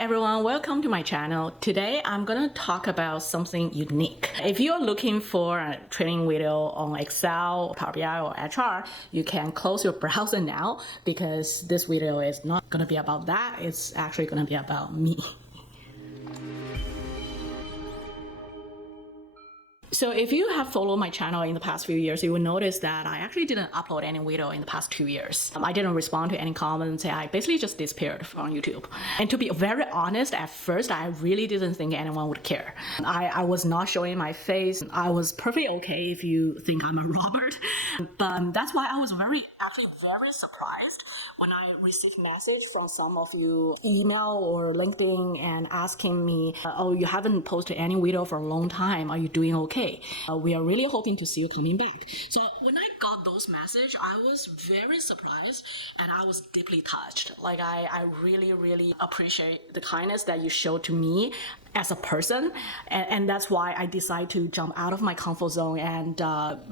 everyone, welcome to my channel. Today I'm gonna talk about something unique. If you're looking for a training video on Excel, Power BI, or HR, you can close your browser now because this video is not gonna be about that. It's actually gonna be about me. So if you have followed my channel in the past few years, you will notice that I actually didn't upload any video in the past 2 years. I didn't respond to any comments. I basically just disappeared from YouTube. And to be very honest, at first, I really didn't think anyone would care. I was not showing my face. I was perfectly okay if you think I'm a Robert. But that's why I was actually very surprised when I received a message from some of you, email or LinkedIn, and asking me, oh, you haven't posted any video for a long time. Are you doing okay? We are really hoping to see you coming back. So when I got those messages, I was very surprised and I was deeply touched. Like I really appreciate the kindness that you showed to me as a person, and that's why I decided to jump out of my comfort zone and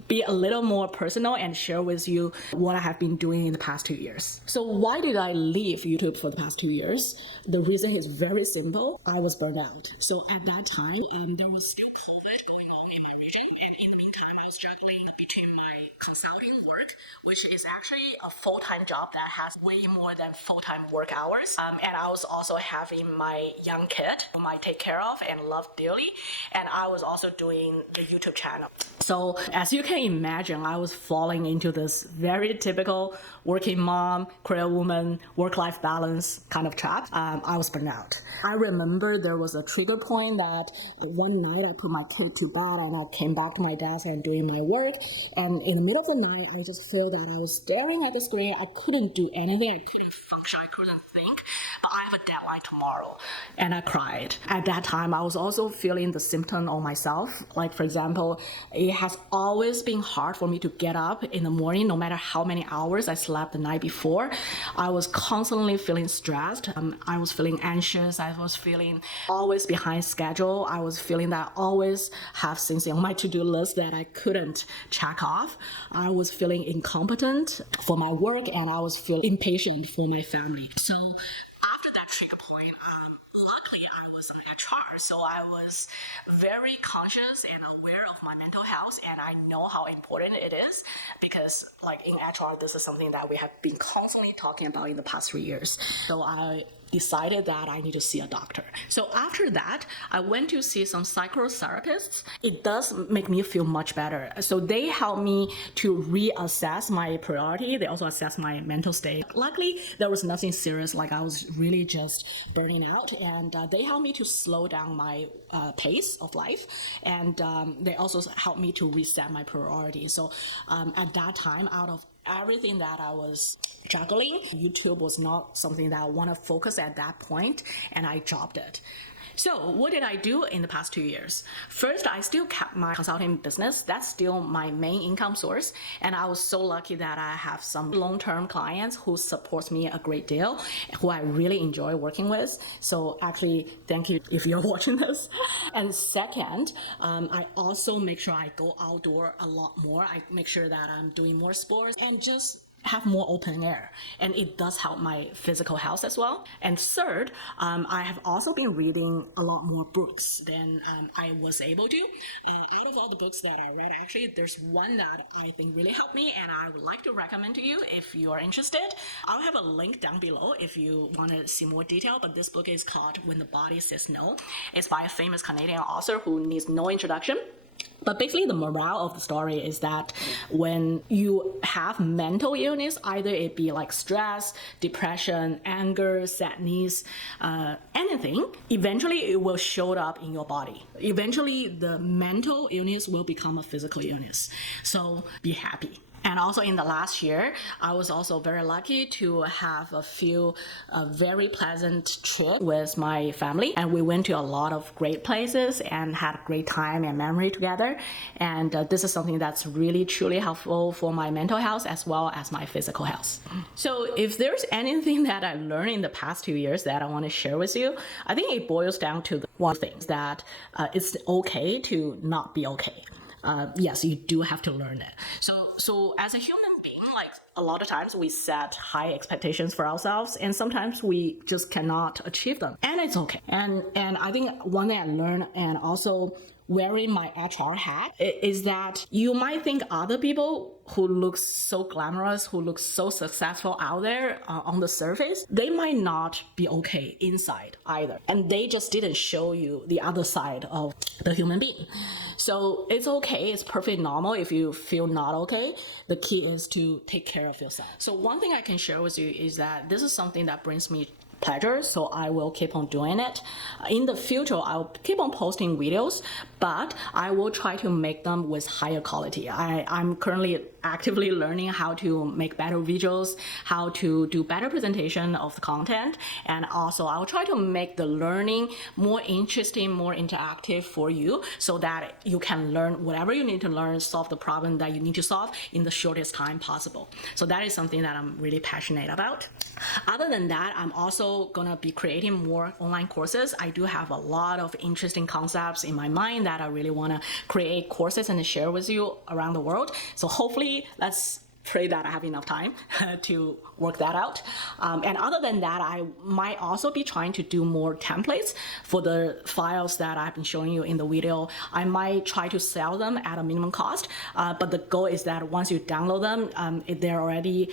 be a little more personal and share with you what I have been doing in the past 2 years. So why did I leave YouTube for the past 2 years? The reason is very simple. I was burned out. So at that time, there was still COVID going on in my region, and in the meantime, I was juggling between my consulting work, which is actually a full-time job that has way more than full-time work hours, and I was also having my young kid whom I take care of and love dearly, and I was also doing the YouTube channel. So as you can imagine, I was falling into this very typical working mom, career woman, work-life balance kind of trap. I was burned out. I remember there was a trigger point that one night I put my kid to bed and I came back to my desk and doing my work, and in the middle of the night I just feel that I was staring at the screen. I couldn't do anything. I couldn't function. I couldn't think. But I have a deadline tomorrow, and I cried. At that time, I was also feeling the symptom on myself. Like, for example, it has always been hard for me to get up in the morning, no matter how many hours I slept the night before. I was constantly feeling stressed. I was feeling anxious. I was feeling always behind schedule. I was feeling that I always have things on my to-do list that I couldn't check off. I was feeling incompetent for my work, and I was feeling impatient for my family. So after that trigger point, luckily I was an HR, so I was very conscious and aware of my mental health, and I know how important it is because, like, in HR, this is something that we have been constantly talking about in the past 3 years. So I decided that I need to see a doctor. So after that, I went to see some psychotherapists. It does make me feel much better. So they help me to reassess my priority. They also assess my mental state. Luckily, there was nothing serious, like I was really just burning out, and they helped me to slow down my pace of life, and they also helped me to reset my priorities. So at that time, out of everything that I was juggling, YouTube was not something that I want to focus at that point, and I dropped it. So what did I do in the past 2 years? First, I still kept my consulting business. That's still my main income source. And I was so lucky that I have some long-term clients who support me a great deal, who I really enjoy working with. So actually, thank you if you're watching this. And second, I also make sure I go outdoor a lot more. I make sure that I'm doing more sports and just have more open air, and it does help my physical health as well. And third, I have also been reading a lot more books than I was able to. Out of all the books that I read, actually, there's one that I think really helped me, and I would like to recommend to you if you are interested. I'll have a link down below if you want to see more detail, but this book is called When the Body Says No. It's by a famous Canadian author who needs no introduction. But basically, the morale of the story is that when you have mental illness, either it be like stress, depression, anger, sadness, anything, eventually it will show up in your body. Eventually, the mental illness will become a physical illness. So be happy. And also in the last year, I was also very lucky to have a few very pleasant trips with my family. And we went to a lot of great places and had a great time and memory together. And this is something that's really, truly helpful for my mental health as well as my physical health. So if there's anything that I learned in the past 2 years that I want to share with you, I think it boils down to one thing, that it's okay to not be okay. Yes, you do have to learn it. So as a human being, like a lot of times we set high expectations for ourselves and sometimes we just cannot achieve them. And it's okay. And I think one thing I learned, and also wearing my HR hat, is that you might think other people who look so glamorous, who look so successful out there on the surface, they might not be okay inside either. And they just didn't show you the other side of the human being. So it's okay, it's perfectly normal if you feel not okay. The key is to take care of yourself. So one thing I can share with you is that this is something that brings me pleasure, so I will keep on doing it. In the future, I'll keep on posting videos, but I will try to make them with higher quality. I'm currently actively learning how to make better visuals, how to do better presentation of the content, and also I'll try to make the learning more interesting, more interactive for you so that you can learn whatever you need to learn, solve the problem that you need to solve in the shortest time possible. So that is something that I'm really passionate about. Other than that, I'm also gonna be creating more online courses. I do have a lot of interesting concepts in my mind that I really wanna create courses and share with you around the world. So hopefully, let's pray that I have enough time to work that out. And other than that, I might also be trying to do more templates for the files that I've been showing you in the video. I might try to sell them at a minimum cost, but the goal is that once you download them, if they're already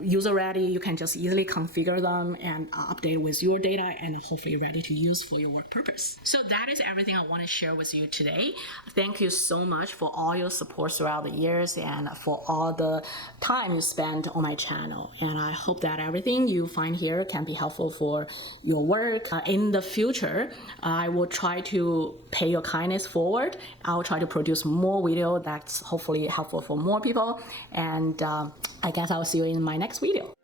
user ready, you can just easily configure them and update with your data and hopefully ready to use for your work purpose. So that is everything I want to share with you today. Thank you so much for all your support throughout the years and for all the time you spend on my channel, and I hope that everything you find here can be helpful for your work. In the future, I will try to pay your kindness forward. I'll try to produce more video that's hopefully helpful for more people, and I guess I'll see you in my next video.